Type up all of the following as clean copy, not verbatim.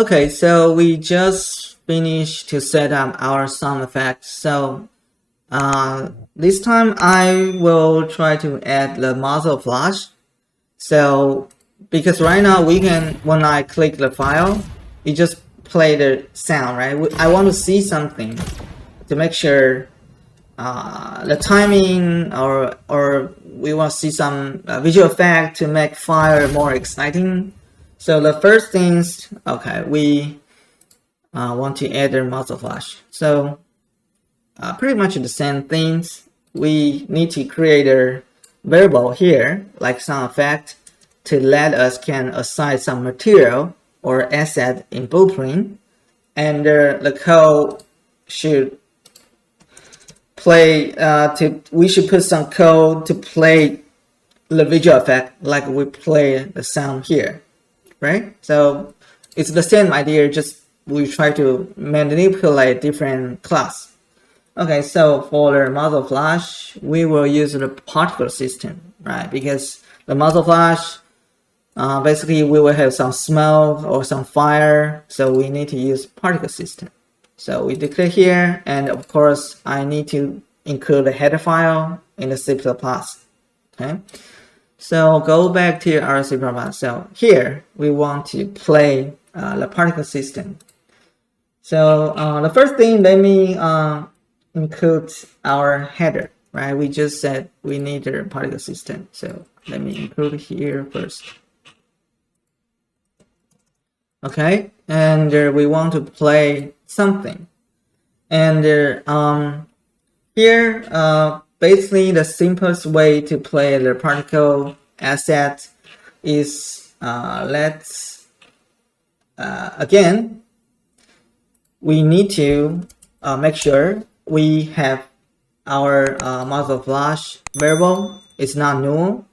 Okay, so we just finished to set up our sound effects. So this time I will try to add the muzzle flash. So because right now we can, when I click the file, it just play the sound, right? I want to see something to make sure the timing, or we want to see some visual effect to make fire more exciting. So the first things, okay, we want to add a muzzle flash. So pretty much the same things. We need to create a variable here, like sound effect, to let us can assign some material or asset in blueprint, and the code should play we should put some code to play the visual effect like we play the sound here, right? So it's the same idea, just we try to manipulate different class. Okay, so for the muzzle flash, we will use the particle system, right? Because the muzzle flash, basically we will have some smoke or some fire, so we need to use particle system. So we declare here, and of course I need to include the header file in the C++. Okay, so go back to our C++. So here we want to play the particle system. So the first thing, let me include our header, right? We just said we need a particle system, so let me include here first. Okay, and we want to play something, and here basically the simplest way to play the particle asset is let's again we need to make sure we have our muzzle flash variable is not null,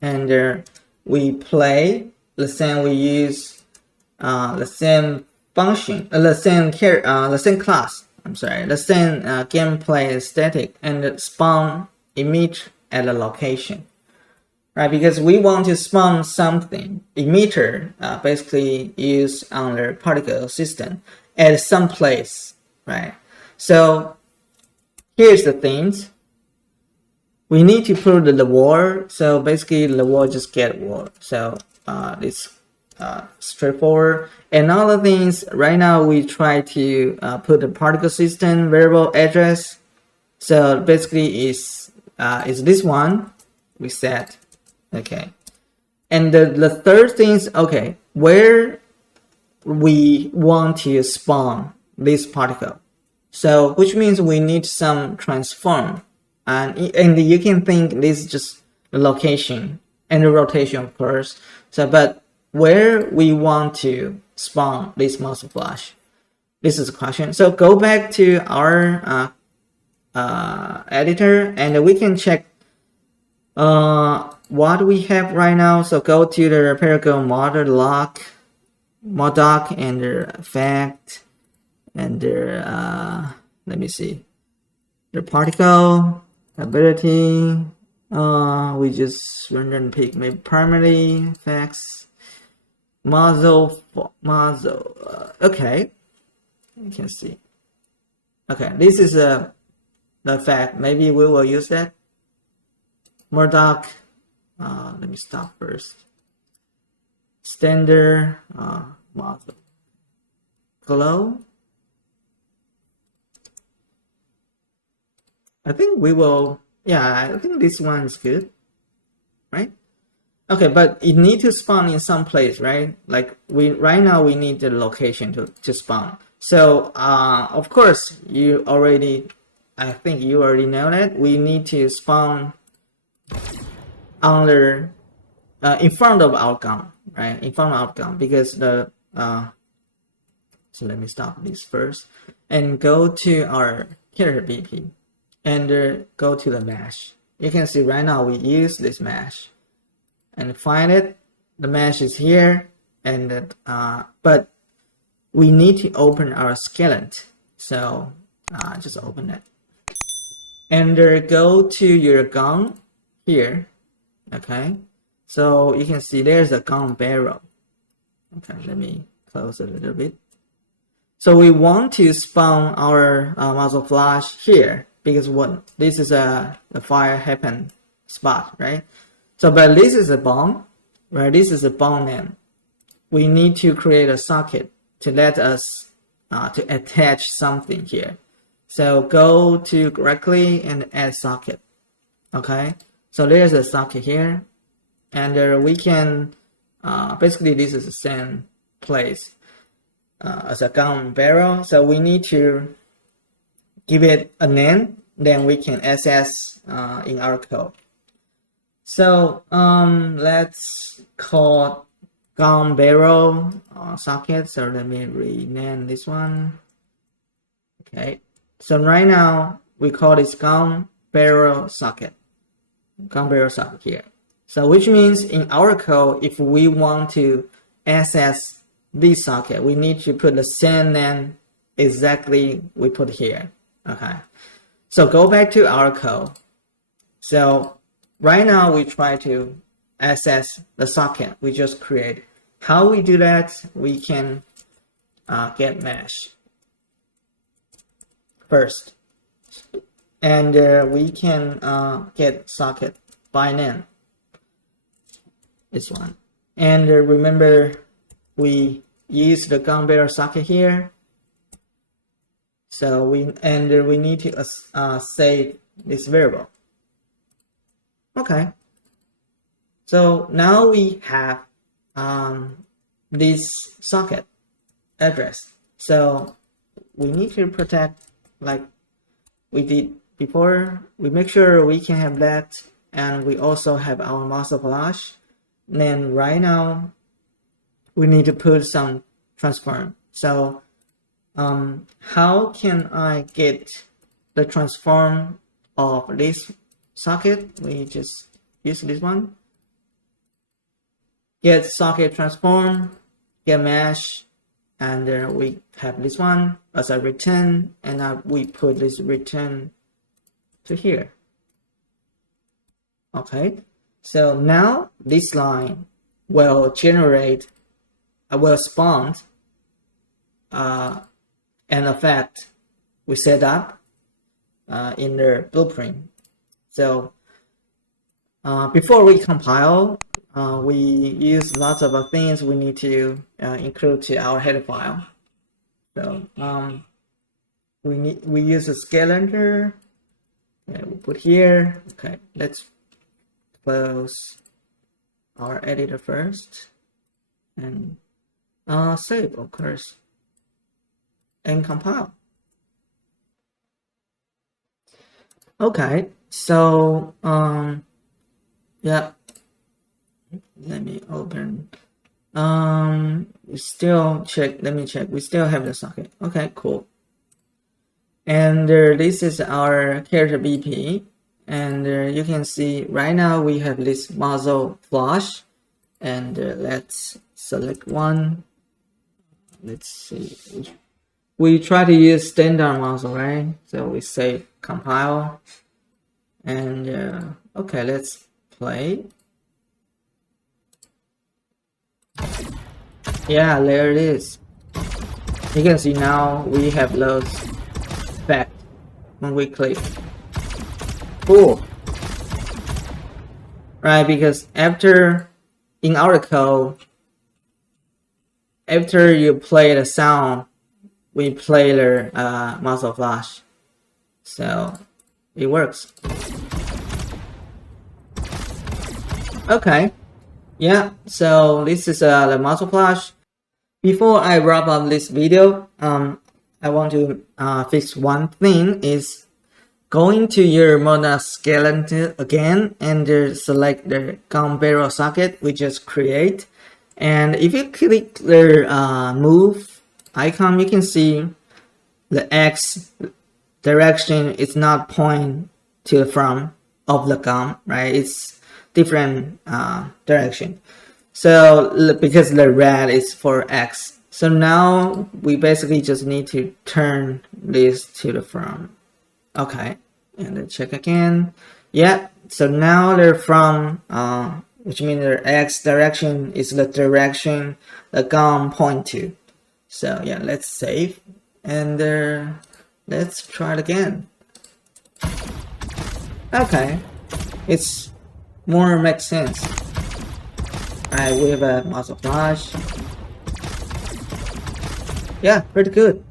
and we play the same, we use the same function, the same class. I'm sorry, the same gameplay static, and spawn emit at a location, right? Because we want to spawn something. Emitter basically is on the particle system at some place, right? So here's the things. We need to put the word. So basically the word just get word. So it's straightforward. And other things, right now we try to put the particle system variable address. So basically is this one we set. Okay, and the third thing is, okay, where we want to spawn this particle. So which means we need some transform, and you can think this is just the location and the rotation, of course. So but where we want to spawn this muzzle flash, this is the question. So go back to our editor, and we can check what we have right now. So go to the particle modoc, and the effect, and the let me see, the particle ability. We just run and pick maybe primary effects. Muzzle. Okay, you can see. Okay, this is the fact. Maybe we will use that. Murdoch. Let me stop first. Standard muzzle. Glow. I think we will. Yeah, I think this one is good, right? Okay, but it need to spawn in some place, right? Like right now we need the location to spawn. So of course I think you already know that we need to spawn under in front of our gun, right? In front of our gun, because the so let me stop this first and go to our character BP and go to the mesh. You can see right now we use this mesh and find it. The mesh is here, and but we need to open our skeleton. So just open it and go to your gun here. Okay, so you can see there's a gun barrel. Okay, let me close a little bit. So we want to spawn our muzzle flash here because what this is the fire happen spot, right? So but this is a bomb, right? This is a bomb name. We need to create a socket to let us to attach something here. So go to directly and add socket. Okay, so there's a socket here, and we can basically this is the same place as a gun barrel. So we need to give it a name, then we can access in our code. So let's call gun barrel socket. So let me rename this one. Okay, so right now we call this gun barrel socket. Gun barrel socket here. So which means in our code, if we want to access this socket, we need to put the same name exactly we put here. Okay, so go back to our code. So right now we try to access the socket we just created. How we do that? We can get mesh first, and we can get socket by name. This one, and remember we use the gun barrel socket here. So we need to save this variable. Okay. So now we have this socket address. So we need to protect like we did before. We make sure we can have that, and we also have our muzzle flash. Then right now we need to put some transform. So how can I get the transform of this socket? We just use this one. Get socket transform, get mesh, and we have this one as a return, and we put this return to here. Okay, so now this line will generate, will spawn an effect we set up in the blueprint. So before we compile, we use lots of things we need to include to our header file. So we use a scalar. Okay, we put here. Okay, let's close our editor first and save, of course, and compile. Okay, so yeah, let me open. We still check. Let me check. We still have the socket. Okay, cool. And this is our character BP, and you can see right now we have this muzzle flash, and let's select one. Let's see. We try to use standard muzzle, right? So we say compile, and okay, let's play. Yeah, there it is. You can see now we have those effects when we click. Cool. Right, because after in our code, after you play the sound, we play the muzzle flash. So it works. Okay. Yeah, so this is the muzzle flash. Before I wrap up this video, I want to fix one thing, is going to your Moda skeleton again and select the gun barrel socket we just create. And if you click the move icon, you can see the X direction is not pointing to the front of the gun, right? It's different direction. So because the red is for X. So now we basically just need to turn this to the front. Okay, and then check again. Yeah, so now they're from, which means the X direction is the direction the gun point to. So yeah, let's save and let's try it again. Okay, it's more makes sense. I with a muzzle flash. Yeah, pretty good.